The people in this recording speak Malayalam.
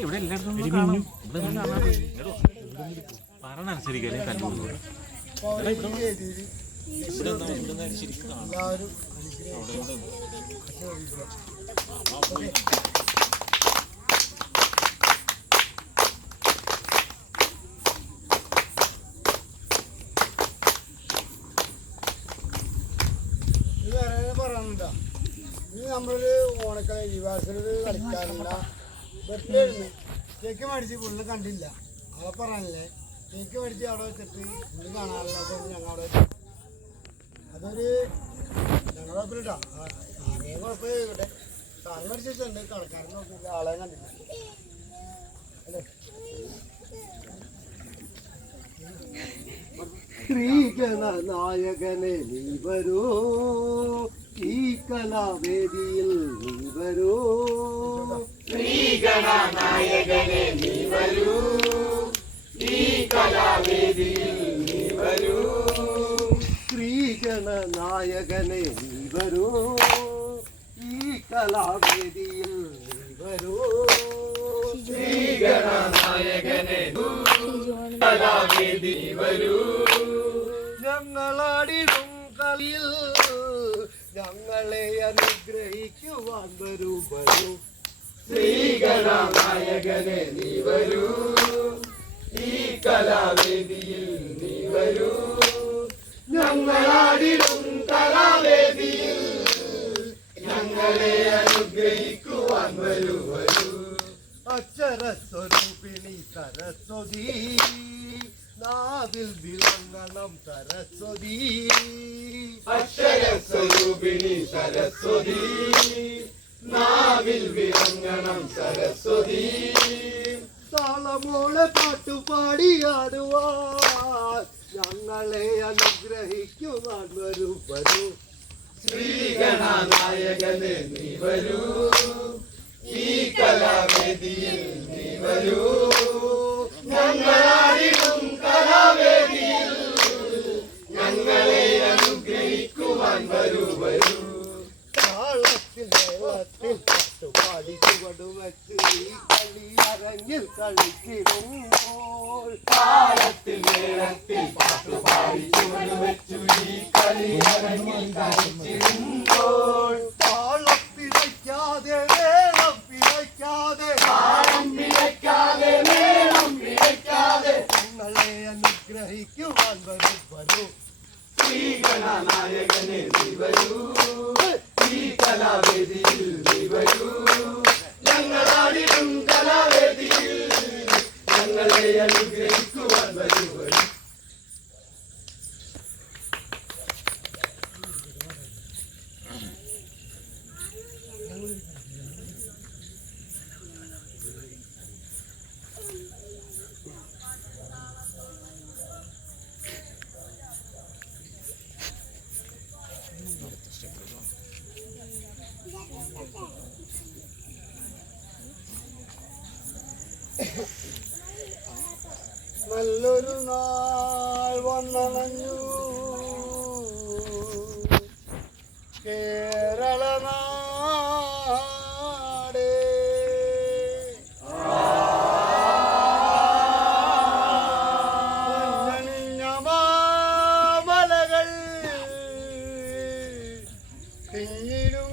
ഇവിടെ എല്ലായിടത്തും പറഞ്ഞനുസരിക്കല്ലേ കല്ലൂർ പറയാനുണ്ടാ ഇത് നമ്മളൊരു ഓണക്കളി ജീവിതത്തിലൊരു കളിക്കാറില്ല വെട്ടിലായിരുന്നു കേക്ക് മേടിച്ച് പുള്ളി കണ്ടില്ല അതൊക്കെ പറയാനല്ലേ കേക്ക് മേടിച്ച് അവിടെ വെച്ചിട്ട് പുള്ളി കാണാറില്ല അതൊന്നും ഞങ്ങൾ അവിടെ അതൊരു ഞങ്ങളുടെ കുഴപ്പമില്ല ആരെയും കുഴപ്പമില്ല സാറിന് മേടിച്ചിട്ടുണ്ട് കളിക്കാരൻ നോക്കില്ല ആളെ കണ്ടില്ല അല്ലേ ശ്രീഗണ നായകനെ നീ വരൂ ഈ കലാവേദിയിൽ നീ വരൂ ശ്രീഗണ നായകനെ നീ വരൂ ഈ കലാവേദിയിൽ നീ വരൂ ശ്രീഗണ നായകനെ നീ വരൂ ഈ കലാവേദിയിൽ നീ വരൂ ശ്രീഗണ നായകനെ കലാവേദി വരൂ ഞങ്ങളാടിടും കളിയിൽ ഞങ്ങളെ അനുഗ്രഹിക്കുവാൻ വരൂ വരൂ ശ്രീഗണ നായകനെ നീ വരൂ ഈ കലാവേദിയിൽ നീ വരൂ ഞങ്ങളാടിടും കലാവേദിയിൽ ഞങ്ങളെ അനുഗ്രഹിക്കുവാൻ വരൂ വരൂ അക്ഷരസ്വരൂപിണി സരസ്വതി നാവിൽ വിളങ്ങണം സരസ്വതി അക്ഷരസ്വരൂപിണി സരസ്വതി നാവിൽ വിളങ്ങണം സരസ്വതി താളമോളെ പാട്ടുപാടിയാടുവാൻ ഞങ്ങളെ അനുഗ്രഹിക്കുവാൻ വരൂ വരൂ ശ്രീഗണ നായകനെ നീ വരൂ ഈ കലാവേദിയിൽ നീ വരൂ ഞങ്ങളാടിടും കലാവേദിയിൽ ഞങ്ങളെ അനുഗ്രഹിക്കുവാൻ വരൂ വരൂ താളത്തിൽ മേളത്തിൽ പാട്ടുപാടി ചുവടുവെച്ച് ഈ കളി അരങ്ങിൽ കളിച്ചിടുമ്പോൾ താളത്തിൽ മേളത്തിൽ പാട്ടുപാടി ചുവടുവെച്ചു ഈ കളി അരങ്ങിൽ കളിച്ചിടുമ്പോൾ താളം പിഴയ്ക്കാതെ മേളം പിഴയ്ക്കാതെ താളം പിഴയ്ക്കാതെ മേളം പിഴയ്ക്കാതെ ഞങ്ങളെ അനുഗ്രഹിക്കുവാൻ വരൂ വരൂ ശ്രീഗണ നായകനെ നീ വരൂ ഈ കലാവേദിയിൽ നീ വരൂ ഞങ്ങളാടിടും കലാവേദിയിൽ ഞങ്ങളെ അനുഗ്രഹിക്കുവാൻ വരൂ വരൂ നല്ലൊരു നാൾ വന്നണഞ്ഞു കേരള നാട് മഞ്ഞണിഞ്ഞ മാമലകൾ തിങ്ങിലും